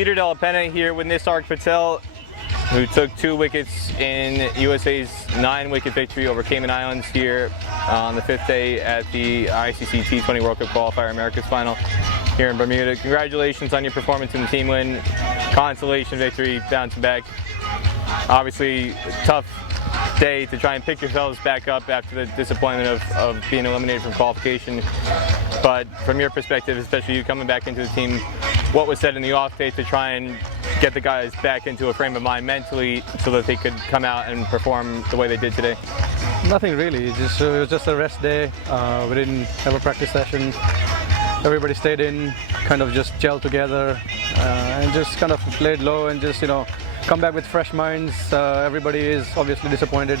Peter De La Pena here with Nisarg Patel, who took 2 wickets in USA's 9-wicket victory over Cayman Islands here on the 5th day at the ICC T20 World Cup Qualifier Americas Final here in Bermuda. Congratulations on your performance in the team win. Consolation victory, bounce back. Obviously, tough day to try and pick yourselves back up after the disappointment of being eliminated from qualification. But from your perspective, especially you coming back into the team, what was said in the off day to try and get the guys back into a frame of mind mentally so that they could come out and perform the way they did today? Nothing really. It was just a rest day. We didn't have a practice session. Everybody stayed in, kind of just gelled together and just kind of played low and just, come back with fresh minds. Everybody is obviously disappointed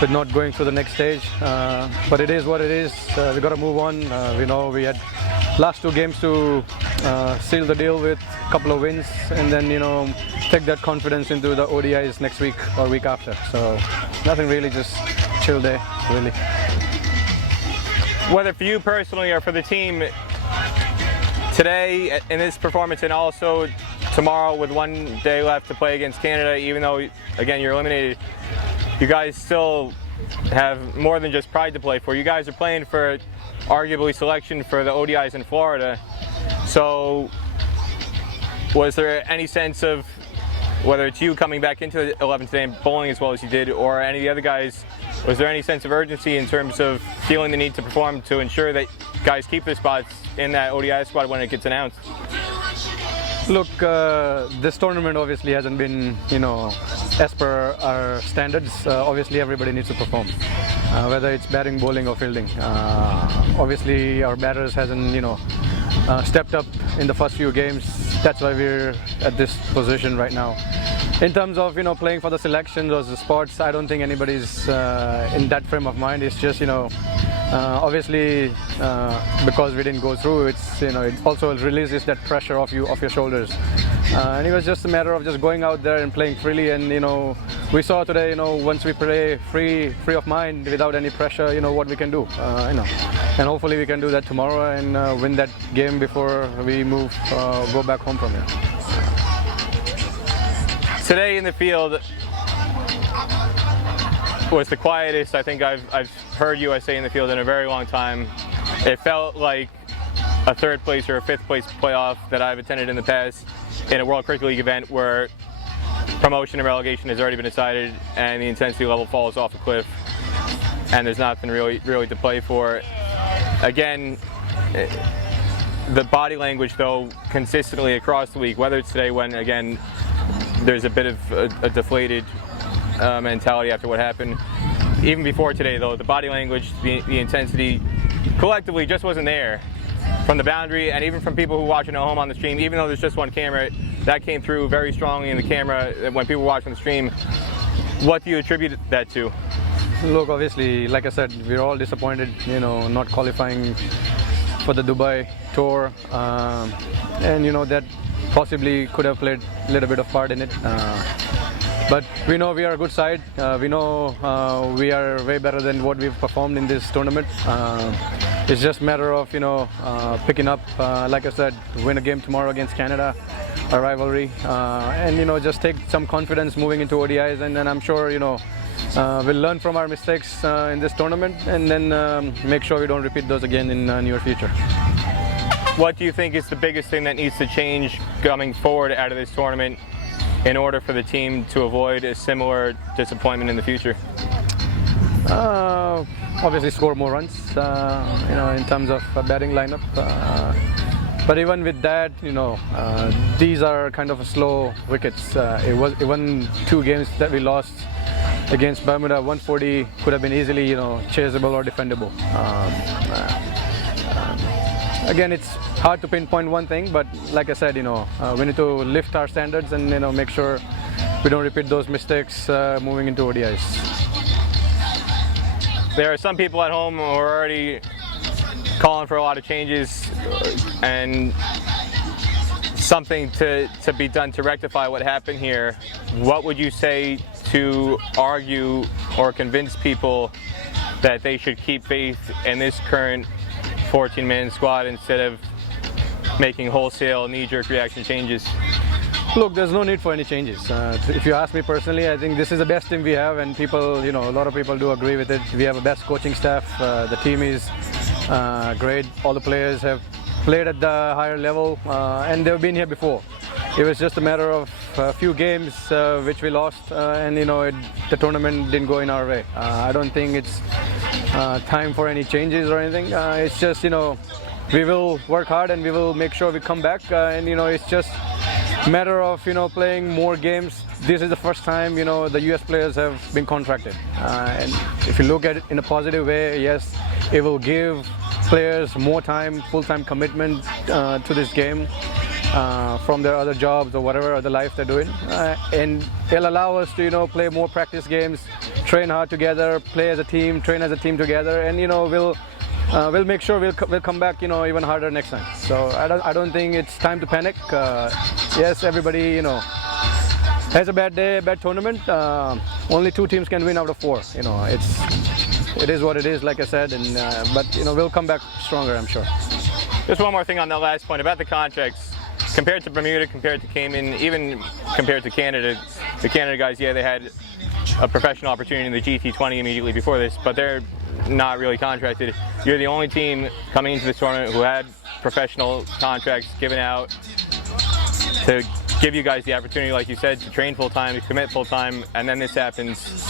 with not going through the next stage, but it is what it is. We got to move on. We know we had last 2 games to seal the deal with a couple of wins, and then take that confidence into the ODIs next week or week after. So nothing really, just chill day really. Whether for you personally or for the team, today in this performance and also tomorrow with 1 day left to play against Canada, even though again you're eliminated, you guys still have more than just pride to play for. You guys are playing for arguably selection for the ODIs in Florida. So was there any sense of, whether it's you coming back into the 11 today and bowling as well as you did, or any of the other guys, was there any sense of urgency in terms of feeling the need to perform to ensure that guys keep their spots in that ODI squad when it gets announced? Look, this tournament obviously hasn't been, as per our standards. Obviously everybody needs to perform, whether it's batting, bowling or fielding. Obviously our batters hasn't, stepped up in the first few games. That's why we're at this position right now. In terms of, playing for the selections or the spots, I don't think anybody's in that frame of mind. It's just, obviously because we didn't go through, it's it also releases that pressure off your shoulders, and it was just a matter of just going out there and playing freely. And we saw today, once we play free of mind without any pressure, what we can do, and hopefully we can do that tomorrow and win that game before we go back home from here. Today in the field was the quietest I think I've heard USA in the field in a very long time. It felt like a 3rd place or a 5th place playoff that I've attended in the past in a World Cricket League event where promotion and relegation has already been decided and the intensity level falls off a cliff and there's nothing really to play for. Again, the body language though consistently across the week, whether it's today when again there's a bit of a deflated mentality after what happened. Even before today though, the body language, the intensity collectively just wasn't there from the boundary, and even from people who are watching at home on the stream. Even though there's just 1 camera, that came through very strongly in the camera when people were watching the stream. What do you attribute that to? Look, obviously, like I said, we're all disappointed, not qualifying for the Dubai tour, and that possibly could have played a little bit of part in it. But we know we are a good side. We know we are way better than what we've performed in this tournament. It's just a matter of picking up, like I said, win a game tomorrow against Canada, a rivalry, and just take some confidence moving into ODIs. And then I'm sure we'll learn from our mistakes in this tournament, and then make sure we don't repeat those again in the near future. What do you think is the biggest thing that needs to change coming forward out of this tournament in order for the team to avoid a similar disappointment in the future? Obviously score more runs, in terms of batting lineup. But even with that, these are kind of slow wickets. It wasn't 2 games that we lost against Bermuda. 140 could have been easily, chaseable or defendable. Again, it's hard to pinpoint one thing, but like I said, we need to lift our standards and make sure we don't repeat those mistakes moving into ODIs. There are some people at home who are already calling for a lot of changes and something to be done to rectify what happened here. What would you say to argue or convince people that they should keep faith in this current 14-man squad instead of making wholesale knee-jerk reaction changes? Look, there's no need for any changes. If you ask me personally, I think this is the best team we have, and people, a lot of people do agree with it. We have a best coaching staff. The team is great. All the players have played at the higher level, and they've been here before. It was just a matter of a few games which we lost, and the tournament didn't go in our way. I don't think it's time for any changes or anything. It's just we will work hard and we will make sure we come back, and it's just matter of playing more games. This is the first time the US players have been contracted, and if you look at it in a positive way, yes, it will give players more time, full-time commitment to this game from their other jobs or whatever other life they're doing, and it'll allow us to play more practice games, train hard together, play as a team, train as a team together, and we'll make sure we'll come back even harder next time. So I don't think it's time to panic. Yes, everybody has a bad day, bad tournament. Only 2 teams can win out of 4. It is what it is, like I said, and but we'll come back stronger, I'm sure. Just one more thing on that last point about the contracts. Compared to Bermuda, compared to Cayman, even compared to Canada, the Canada guys, yeah, they had a professional opportunity in the GT20 immediately before this, but they're not really contracted. You're the only team coming into this tournament who had professional contracts given out to give you guys the opportunity, like you said, to train full-time, to commit full-time, and then this happens.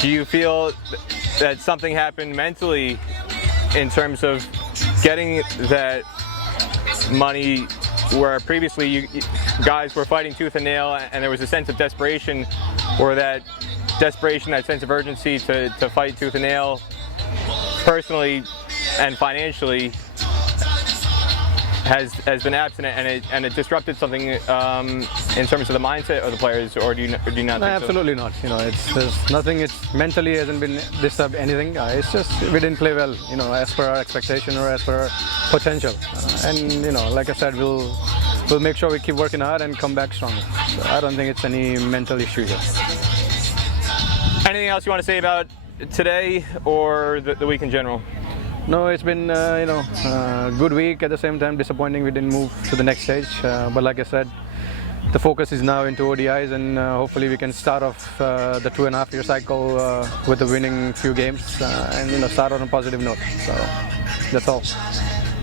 Do you feel that something happened mentally in terms of getting that money where previously you guys were fighting tooth and nail and there was a sense of desperation, or that desperation, that sense of urgency to fight tooth and nail personally and financially has been absent, and it disrupted something in terms of the mindset of the players, or do you not think no, absolutely so? not. There's nothing. It's mentally hasn't been disturbed anything. It's just we didn't play well, as per our expectation or as per our potential. And like I said, we'll make sure we keep working hard and come back stronger. So I don't think it's any mental issue here. Anything else you want to say about today or the week in general? No, it's been a good week. At the same time, disappointing we didn't move to the next stage. But like I said, the focus is now into ODIs, and hopefully we can start off the 2.5-year cycle with a winning few games and start on a positive note. So that's all.